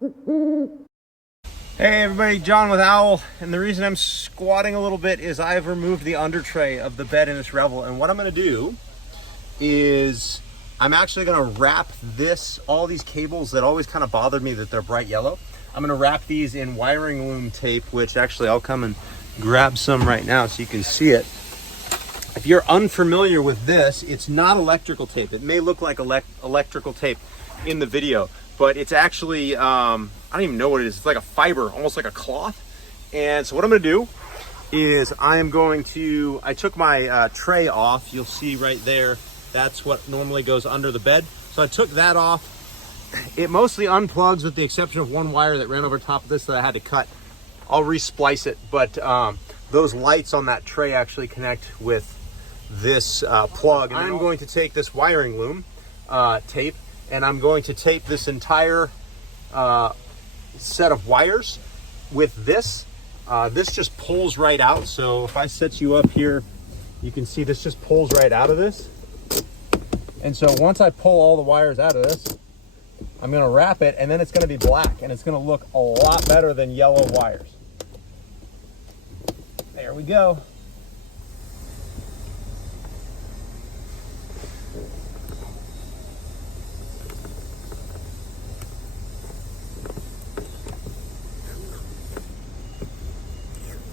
Hey everybody, John with Owl, and the reason I'm squatting a little bit is I've removed the under tray of the bed in this Revel, and what I'm going to do is I'm actually going to wrap all these cables that always kind of bothered me that they're bright yellow. I'm going to wrap these in wiring loom tape, which actually I'll come and grab some right now so you can see it. If you're unfamiliar with this, it's not electrical tape. It may look like electrical tape in the video, but it's actually, I don't even know what it is. It's like a fiber, almost like a cloth. And so what I'm gonna do is I took my tray off. You'll see right there, that's what normally goes under the bed. So I took that off. It mostly unplugs with the exception of one wire that ran over top of this that I had to cut. I'll resplice it, but those lights on that tray actually connect with this plug. And I'm going to take this wiring loom tape, and I'm going to tape this entire set of wires with this. This just pulls right out. So if I set you up here, you can see this just pulls right out of this. And so once I pull all the wires out of this, I'm gonna wrap it, and then it's gonna be black, and it's gonna look a lot better than yellow wires. There we go.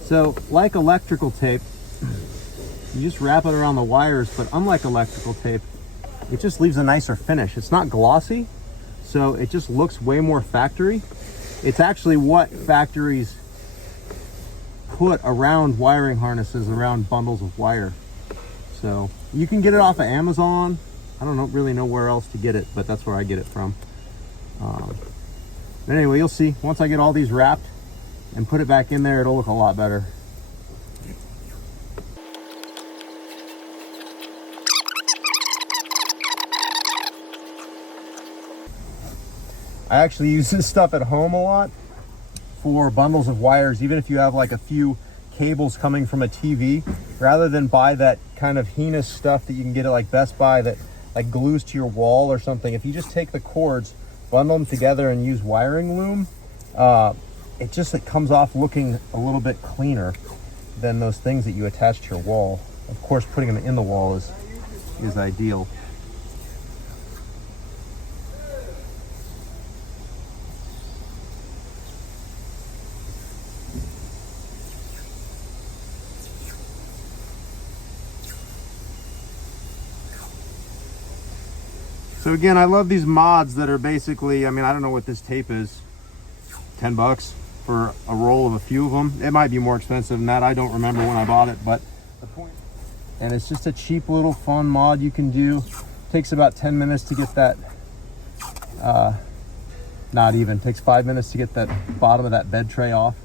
So, like electrical tape, you just wrap it around the wires, but unlike electrical tape, it just leaves a nicer finish. It's not glossy, so it just looks way more factory. It's actually what factories put around wiring harnesses, around bundles of wire. So, you can get it off of Amazon. I don't really know where else to get it, but that's where I get it from. But anyway, you'll see, once I get all these wrapped and put it back in there, it'll look a lot better. I actually use this stuff at home a lot for bundles of wires, even if you have like a few cables coming from a TV, rather than buy that kind of heinous stuff that you can get at like Best Buy that like glues to your wall or something. If you just take the cords, bundle them together and use wiring loom, it comes off looking a little bit cleaner than those things that you attach to your wall. Of course, putting them in the wall is ideal. So again, I love these mods that are basically, I mean, I don't know what this tape is, 10 bucks for a roll of a few of them. It might be more expensive than that. I don't remember when I bought it, but the point, and it's just a cheap little fun mod you can do. It takes about 10 minutes to get that, not even, it takes 5 minutes to get that bottom of that bed tray off.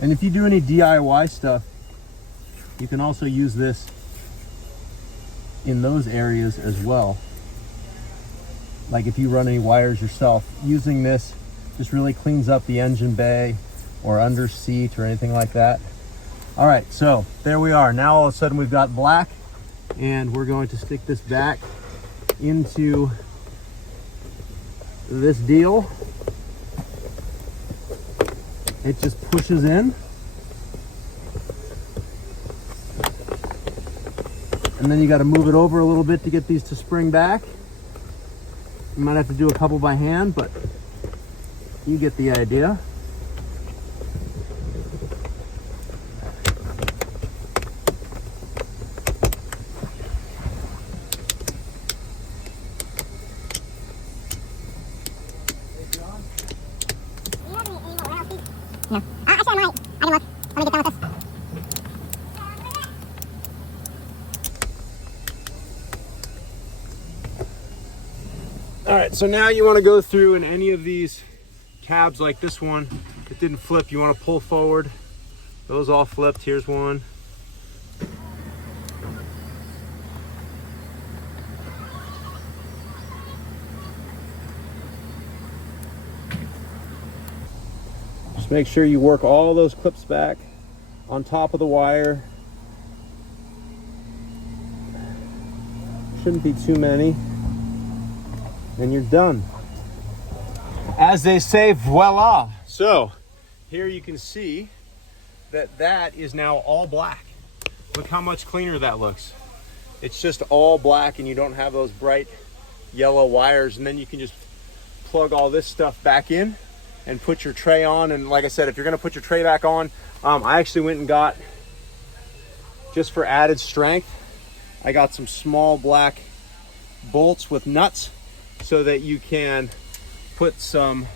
And if you do any DIY stuff, you can also use this in those areas as well. Like if you run any wires yourself, using this just really cleans up the engine bay or under seat or anything like that. All right, so there we are. Now all of a sudden we've got black, and we're going to stick this back into this deal. It just pushes in. And then you got to move it over a little bit to get these to spring back. You might have to do a couple by hand, but you get the idea. No. Actually, I might. I can look. Let me get done with this. All right, so now you want to go through in any of these tabs like this one. It didn't flip. You want to pull forward. Those all flipped. Here's one. Just make sure you work all those clips back. on top of the wire. Shouldn't be too many. And you're done. As they say, voila. So here you can see that that is now all black. Look how much cleaner that looks. It's just all black and you don't have those bright yellow wires. And then you can just plug all this stuff back in and put your tray on. And like I said, if you're gonna put your tray back on, I actually went and got, just for added strength, I got some small black bolts with nuts so that you can put some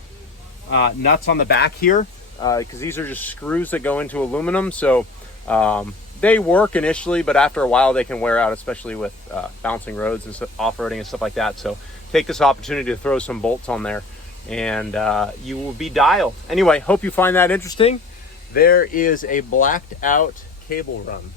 nuts on the back here, because these are just screws that go into aluminum. So they work initially, but after a while they can wear out, especially with bouncing roads and off-roading and stuff like that. So take this opportunity to throw some bolts on there and you will be dialed. Anyway, hope you find that interesting. There is a blacked out cable run.